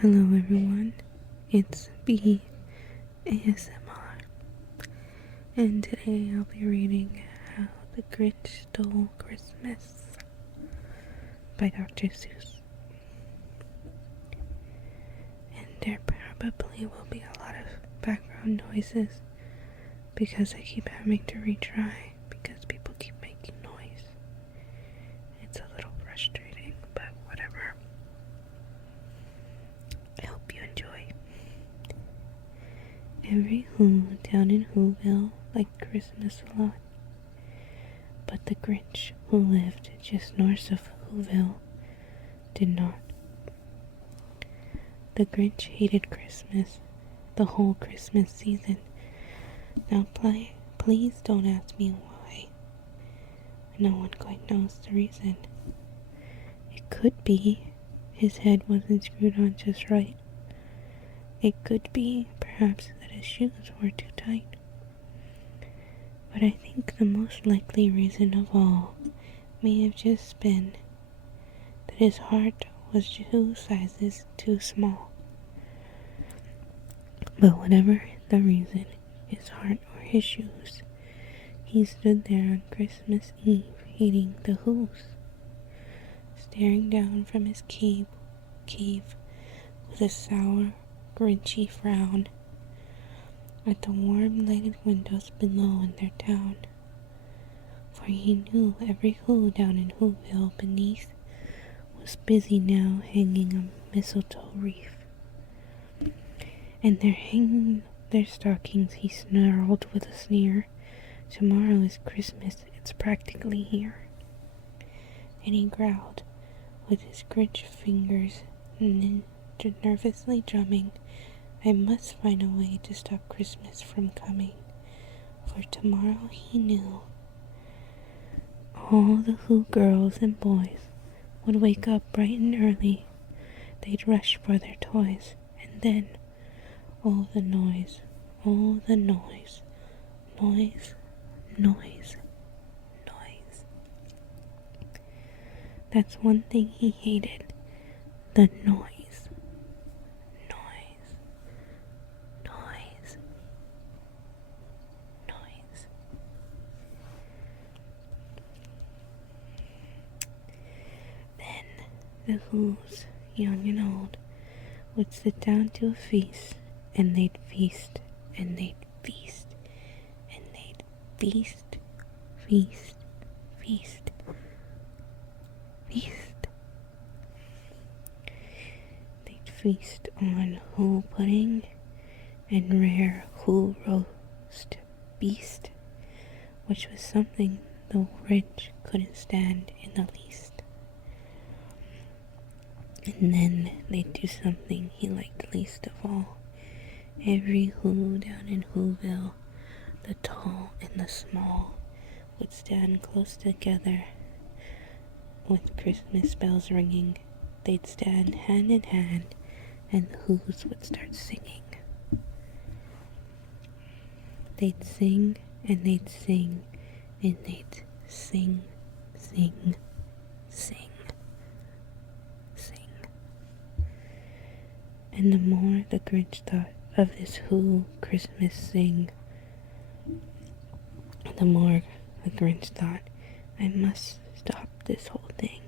Hello everyone, it's B ASMR, and today I'll be reading How the Grinch Stole Christmas by Dr. Seuss. And there probably will be a lot of background noises because I keep having to retry because people keep making noise. It's a little frustrating, but whatever. I hope you enjoy. Every Who down in Whoville liked Christmas a lot, but the Grinch, who lived just north of Whoville, did not. The Grinch hated Christmas, the whole Christmas season. Now please don't ask me why. No one quite knows the reason. It could be his head wasn't screwed on just right. It could be, perhaps, that his shoes were too tight. But I think the most likely reason of all may have just been that his heart was 2 sizes too small. But whatever the reason, his heart or his shoes, he stood there on Christmas Eve eating the Who's, staring down from his cave with a sour, Grinchy frown at the warm lighted windows below in their town. For he knew every Who down in Whoville beneath was busy now hanging a mistletoe wreath. And they're hanging their stockings, he snarled with a sneer. Tomorrow is Christmas, it's practically here. And he growled, with his Grinch fingers nervously drumming, I must find a way to stop Christmas from coming. For tomorrow, he knew, all the Who girls and boys would wake up bright and early. They'd rush for their toys, and then, oh the noise, oh the noise, noise, noise, noise. That's one thing he hated, the noise. The Who's, young and old, would sit down to a feast, and they'd feast, and they'd feast, and they'd feast, feast, feast, feast. They'd feast on Who pudding and rare Who roast beast, which was something the rich couldn't stand in the least. And then they'd do something he liked least of all. Every Who down in Whoville, the tall and the small, would stand close together with Christmas bells ringing. They'd stand hand in hand, and the Who's would start singing. They'd sing, and they'd sing, and they'd sing, sing, sing. And the more the Grinch thought of this Who Christmas sing, the more the Grinch thought, I must stop this whole thing.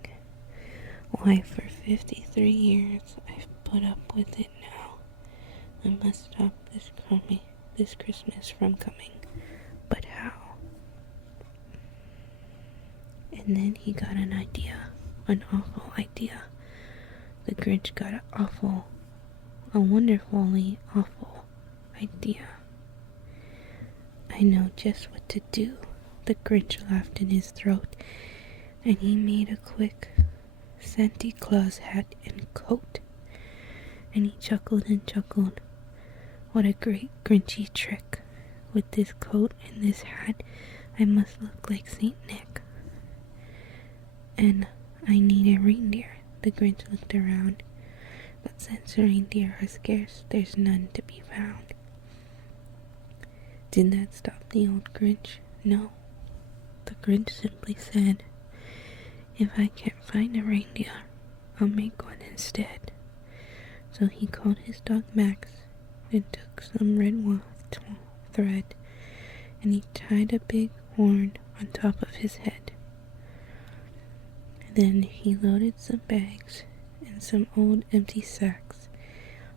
Why, for 53 years I've put up with it now. I must stop this Christmas from coming. But how? And then he got an idea, an awful idea. The Grinch got a wonderfully awful idea. I know just what to do. The Grinch laughed in his throat, and he made a quick Santa Claus hat and coat. And he chuckled and chuckled. What a great Grinchy trick. With this coat and this hat, I must look like Saint Nick. And I need a reindeer. The Grinch looked around. But since reindeer are scarce, there's none to be found. Did that stop the old Grinch? No. The Grinch simply said, if I can't find a reindeer, I'll make one instead. So he called his dog Max and took some red thread, and he tied a big horn on top of his head. Then he loaded some bags and some old empty sacks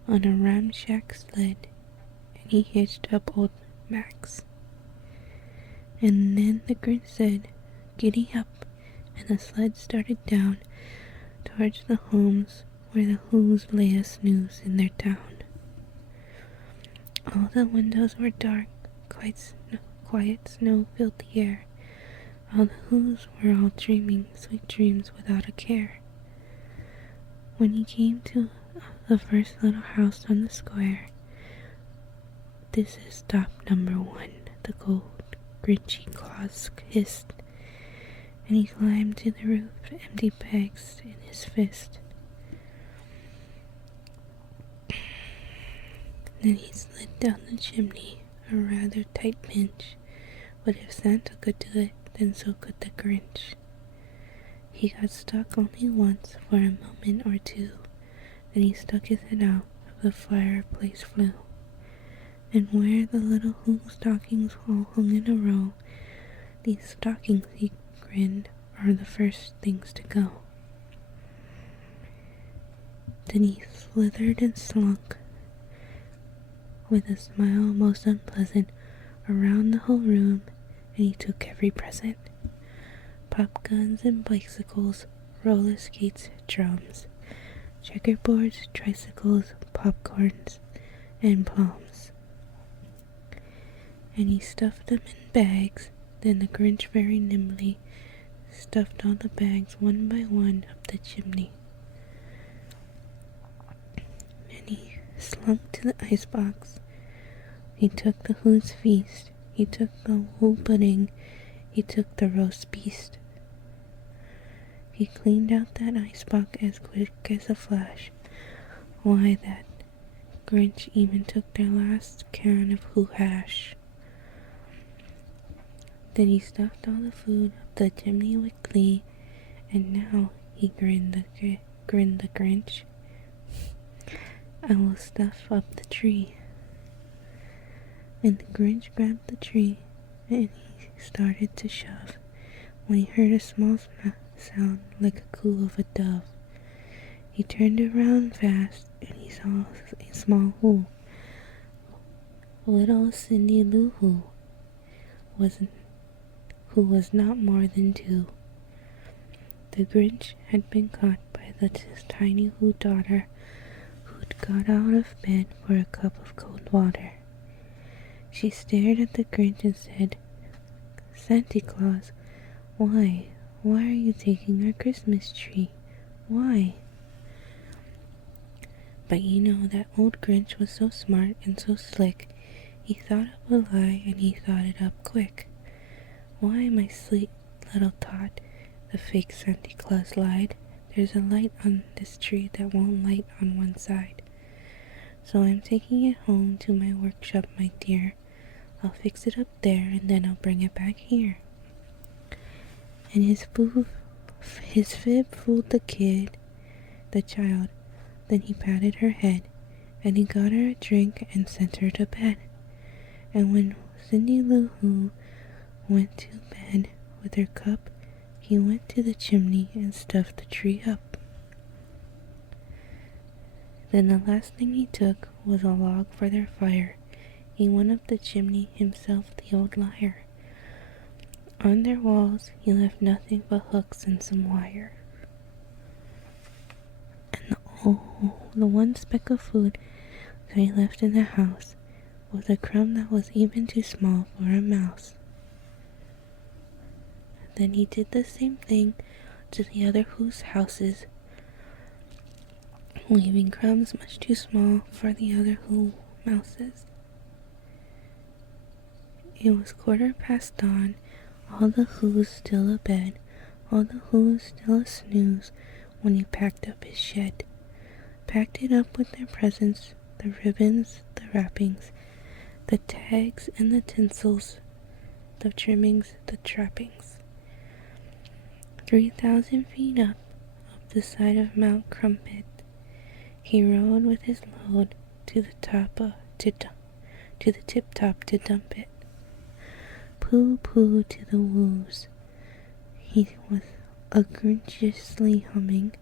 on a ramshack sled, and he hitched up old Max. And then the Grinch said, "Giddy up," and the sled started down towards the homes where the Who's lay a snooze in their town. All the windows were dark, quiet snow filled the air. All the Who's were all dreaming sweet dreams without a care. When he came to the first little house on the square, "This is stop number 1, the gold Grinchy claws hissed, and he climbed to the roof, empty bags in his fist. Then he slid down the chimney, a rather tight pinch, but if Santa could do it, then so could the Grinch. He got stuck only once for a moment or two, then he stuck his head out of the fireplace flue. And where the little Who stockings all hung in a row, these stockings, he grinned, are the first things to go. Then he slithered and slunk, with a smile most unpleasant, around the whole room, and he took every present. Pop guns and bicycles, roller skates, drums, checkerboards, tricycles, popcorns, and palms. And he stuffed them in bags. Then the Grinch very nimbly stuffed all the bags one by one up the chimney. And he slunk to the icebox. He took the Who's feast. He took the Who pudding. He took the roast beast. He cleaned out that icebox as quick as a flash. Why, that Grinch even took their last can of Who hash. Then he stuffed all the food up the chimney with glee, and now he grinned the Grinch. "I will stuff up the tree." And the Grinch grabbed the tree, and he started to shove, when he heard a small sound like a coo of a dove. He turned around fast, and he saw a small Who. Little Cindy Lou Who was not more than 2. The Grinch had been caught by the tiny Who daughter, who'd got out of bed for a cup of cold water. She stared at the Grinch and said, "Santa Claus, why are you taking our Christmas tree? Why?" But you know that old Grinch was so smart and so slick, he thought of a lie, and he thought it up quick. "Why, my sweet little tot," the fake Santa Claus lied, "there's a light on this tree that won't light on one side. So I'm taking it home to my workshop, my dear. I'll fix it up there, and then I'll bring it back here." And his fib fooled the child. Then he patted her head, and he got her a drink and sent her to bed. And when Cindy Lou Who went to bed with her cup, he went to the chimney and stuffed the tree up. Then the last thing he took was a log for their fire. He went up the chimney himself, the old liar. On their walls he left nothing but hooks and some wire. And the one speck of food that he left in the house was a crumb that was even too small for a mouse. Then he did the same thing to the other Who's houses, leaving crumbs much too small for the other Who mouses. It was 1:15 dawn, all the Who's still abed, all the Who's still a snooze, when he packed up his shed. Packed it up with their presents, the ribbons, the wrappings, the tags and the tinsels, the trimmings, the trappings. 3,000 feet up the side of Mount Crumpet, He rode with his load to the tip top to dump it. Pooh pooh to the woos. He was grinchishly humming.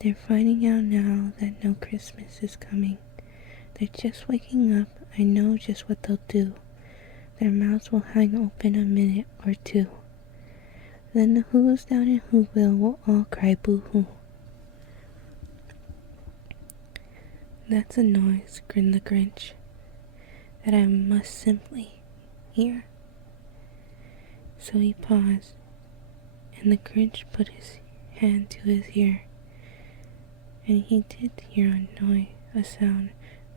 They're finding out now that no Christmas is coming. They're just waking up. I know just what they'll do. Their mouths will hang open a minute or two. Then the Who's down in Whoville will all cry boo-hoo. That's a noise, grinned the Grinch, that I must simply hear. So he paused, and the Grinch put his hand to his ear, and he did hear a sound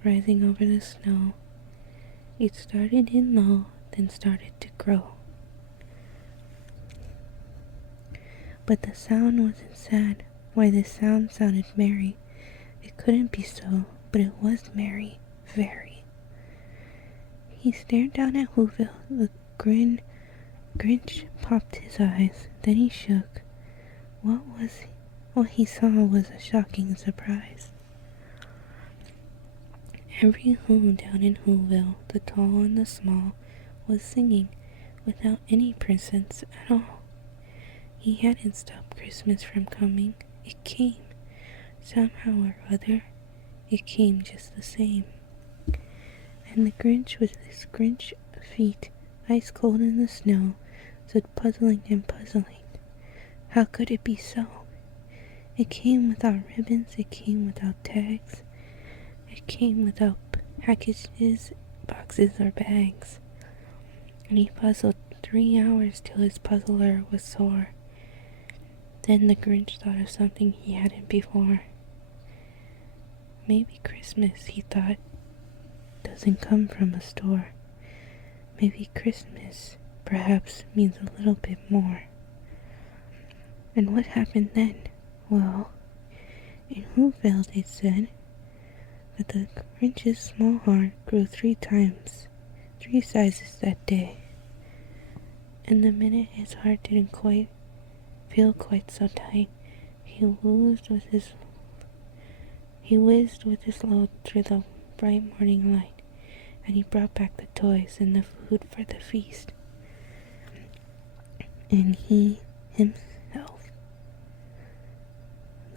rising over the snow. It started in low, then started to grow. But the sound wasn't sad. Why, the sound sounded merry. It couldn't be so, but it was merry, very. He stared down at Whoville. The Grinch popped his eyes. Then he shook. What he saw was a shocking surprise. Every Who down in Whoville, the tall and the small, was singing without any presents at all. He hadn't stopped Christmas from coming. It came. Somehow or other, it came just the same. And the Grinch, with his Grinch feet ice cold in the snow, stood puzzling and puzzling. How could it be so? It came without ribbons, it came without tags, it came without packages, boxes, or bags. And he puzzled 3 hours till his puzzler was sore. Then the Grinch thought of something he hadn't before. Maybe Christmas, he thought, doesn't come from a store. Maybe Christmas, perhaps, means a little bit more. And what happened then? Well, in Whoville they said that the Grinch's small heart grew 3 sizes that day. And the minute his heart didn't feel quite so tight, he whizzed with his load through the bright morning light, and he brought back the toys and the food for the feast. And he himself,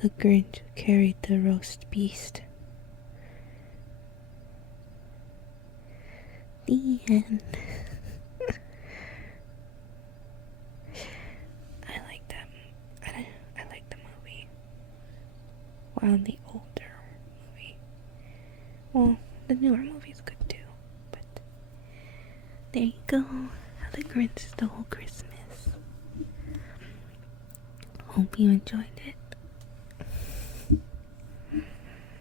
the Grinch, carried the roast beast. The end. I like the movie. Well, the older movie. Well, the newer movie's good too. But there you go. How the Grinch Stole Christmas. Hope you enjoyed it.